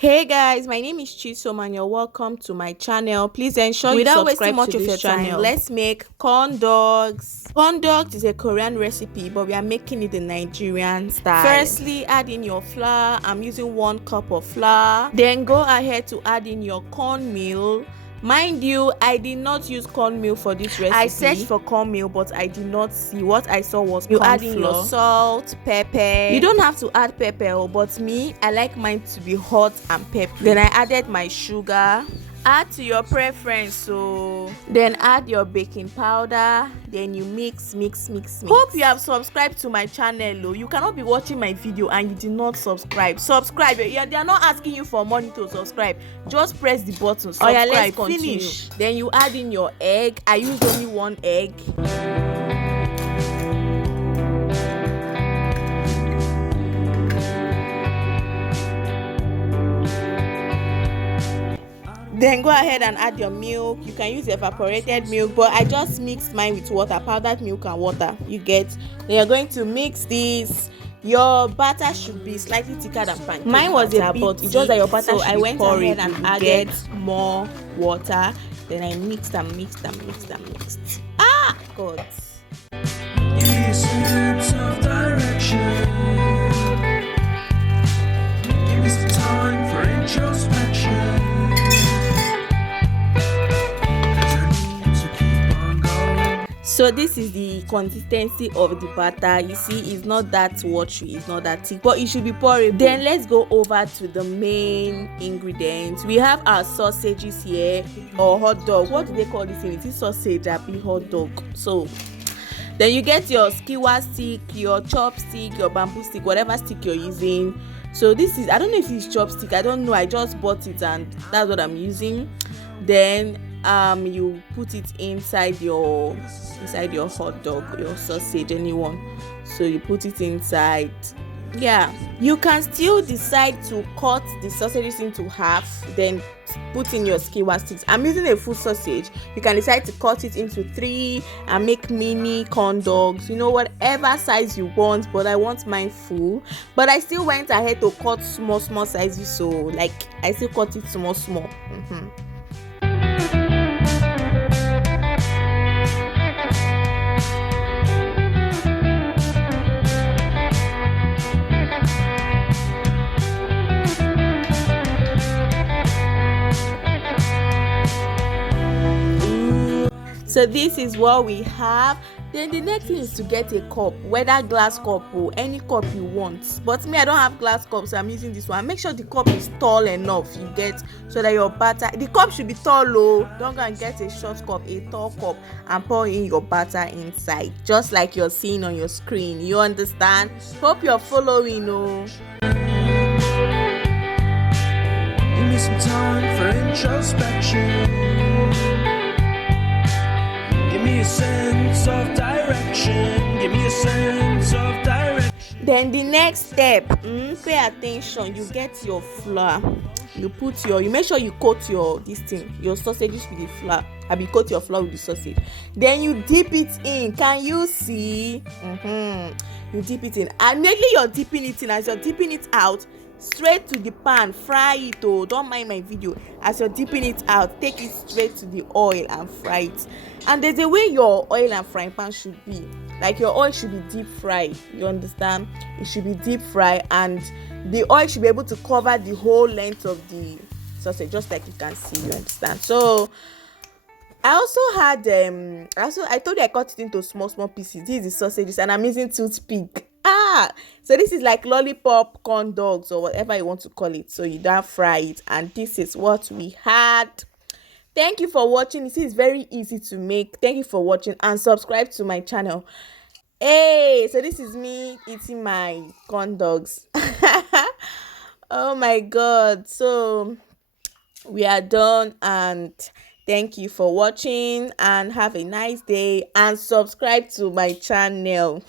Hey guys, my name is Chisom and you're welcome to my channel. Please ensure you subscribe to this channel. Let's make corn dogs. Corn dogs is a Korean recipe, but we are making it the Nigerian style. Firstly, add in your flour. I'm using 1 cup of flour. Then go ahead to add in your cornmeal. Mind you, I did not use cornmeal for this recipe. I searched for cornmeal, but I did not see. What I saw was you add in your salt, pepper. You don't have to add pepper, but me, I like mine to be hot and peppery. Then I added my sugar. Add to your preference. So then add your baking powder. Then you mix. Hope you have subscribed to my channel. You cannot be watching my video and you did not subscribe. They are not asking you for money to subscribe. Just press the button. Subscribe. Oh yeah, let's finish. Then you add in your egg. I used only 1 egg. Then go ahead and add your milk. You can use evaporated milk, but I just mixed mine with water, powdered milk and water. You get. Then you're going to mix this. Your batter should be slightly thicker than pancake. Mine was a bit thick, just that your batter so I went ahead and added more water. Then I mixed. Ah, God. Give me a sense of direction. Give me some time for introspection. So this is the consistency of the batter. You see, it's not that watery, it's not that thick, but it should be pourable. Then let's go over to the main ingredients. We have our sausages here, or hot dog. What do they call this thing? It is sausage, be hot dog. So then you get your skewer stick, your chopstick, your bamboo stick, whatever stick you're using. So this is, I don't know if it's chopstick, I don't know, I just bought it and that's what I'm using. Then you put it inside your hot dog, your sausage, anyone. So you put it inside. Yeah, you can still decide to cut the sausages into half, then put in your skewer sticks. I'm using a full sausage. You can decide to cut it into 3 and make mini corn dogs, whatever size you want, but I want mine full. But I still went ahead to cut small sizes, so like I still cut it small. So this is what we have. Then the next thing is to get a cup, whether glass cup or any cup you want. But me, I don't have glass cup, so I'm using this one. Make sure the cup is tall enough, you get, so that your batter, the cup should be tall. Don't go and get a short cup, a tall cup, and pour in your batter inside, just like you're seeing on your screen. You understand? Hope you're following. Give me some time for introspection. Give me a sense of direction. Give me a sense of direction. Then the next step, pay attention. You get your flour. You make sure you coat your sausages with the flour. You coat your flour with the sausage. Then you dip it in. Can you see? You dip it in. And mainly you're dipping it in. As you're dipping it out, straight to the pan, fry it. Don't mind my video. As you're dipping it out, take it straight to the oil and fry it. And there's a way your oil and frying pan should be. Like your oil should be deep fried. You understand? It should be deep fried, and the oil should be able to cover the whole length of the sausage, just like you can see. You understand? So I also had I told you I cut it into small pieces. This is the sausages, and I'm using toothpick. So this is like lollipop corn dogs or whatever you want to call it. So you don't fry it, and this is what we had. Thank you for watching. You see, it's very easy to make. Thank you for watching, and subscribe to my channel. Hey, so this is me eating my corn dogs. Oh my God. So we are done, and thank you for watching, and have a nice day, and subscribe to my channel.